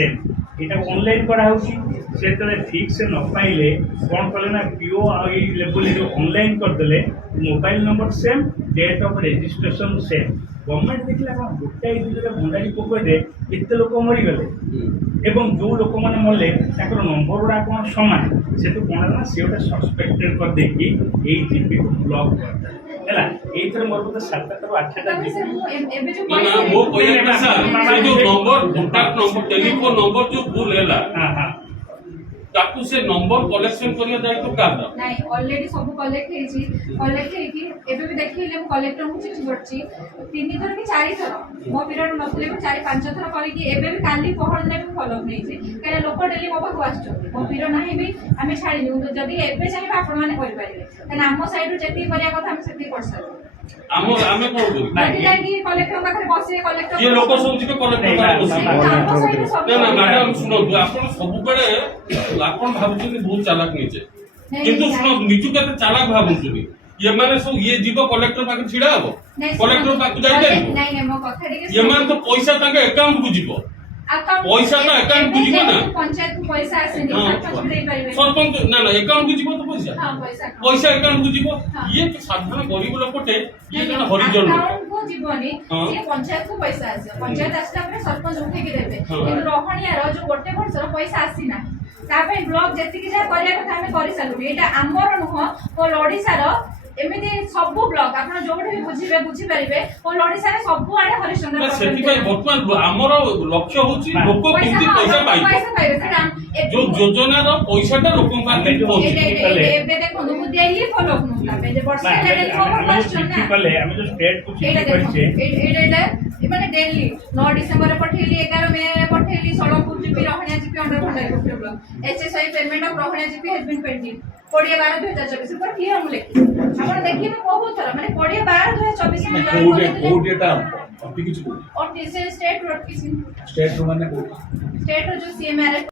same এটা online করা হচ্ছে সেতবে ঠিক সে ন পাইলে কোন কলে না পিও এই লেভেলে অনলাইন করদেলে mobile number same date of registration same government देखला कोन गोटाई दिनरे भंडारी पोकटे एते लोक मरिगले এবং जो लोक माने मरले ताकर नंबर गुडा कोन समान सेतु कोन ना से ओटा सस्पेक्टेड कर देखि एई जीपी को ब्लॉक करता हैला एइथर मोर को 7 ରୁ 8ଟା एबे जो ना वो कोई ना सर जो number contact number telephone number जो भूल हैला हां हां ताकू से नंबर कलेक्शन करिया जाय तो का नहीं ऑलरेडी सब कलेक्ट हेची कलेक्ट हेकी एबे भी देखिले हम कलेक्टर को चिठी करछि 3 थर कि 4 थर मो पीरियड नथले 4-5 थर करी कि एबे भी काली पहर दिन भी फॉलो नै छै काहे लोक डेली मो पाखु आछो मो पीरियड नाही भी हमें छाड़ी दिउ जदी एबे चाहिबा आपण माने करि परिबे काहे हम साइड रो जेती करिया कथा हम सेती कर सकू आमे कोन करू बाकी जाई कलेक्टर पाखरे बसे कलेक्टर ये लोक सब जिके कलेक्टर पाखरे बसे ना ना मैडम सुनो आपण सब बेले आपण भाबुछनी बहुत चालाक नीचे किंतु सुनो निचु केते चालाक भाबुछनी ये माने सब ये जीव कलेक्टर पाखे छिडा हबो कलेक्टर पाखे जाई परिबो नहीं नहीं मो कथा रे ये माने तो पैसा ताके अकाउंट को जीवो पैसा तो अकाउंट को जीवो ना पंचायत को पैसा आसेनी सरपंच दे परिबे सरपंच ना ना अकाउंट को जीवो तो पैसा हां पैसा पैसा अकाउंट को जीवो ये तो साधारण गरीब लोकटे ये जण हरिजन अकाउंट को जीवनी ये पंचायत को पैसा आसे पंचायत आसला पर सरपंच उठे के देबे किंतु रोहणिया रो जो गोटे वर्ष रो पैसा आसीना तापे ब्लॉक जेति कि जा करिया कथा हमें करि सालु एटा आमर नुह ओ ओडिसा रो एमिति सब ब्लॉक आपण जोडे भी बुझी परिबे ओ ओडिसा रे सब आडे हरिश्चंद्र सेति भाई वर्तमान हमर लक्ष्य होची लोक केमति पैसा पाइबे सेटा जो योजना रो पैसाटा लोक पाखे पहुंचे एबे देखो नु देली फॉलो नु तापे जे वर्ष ले सब क्वेश्चन ना कले हम जो स्टेट को एटा चिठी करछे एटा माने डेली 9 डिसेंबर पठेली 11 मे पठेली 16 GP Rohaniya GP under funder problem HSI payment of Rohaniya GP has been pending 20/12/2024 पर क्लियर हम लिखि आपण देखिबे बहुत थरा माने 20/12/2024 में कोडेटा अभी किछ और टीसी स्टेट रोड किसी स्टेट रो माने स्टेट रो जो सीएमआरएफ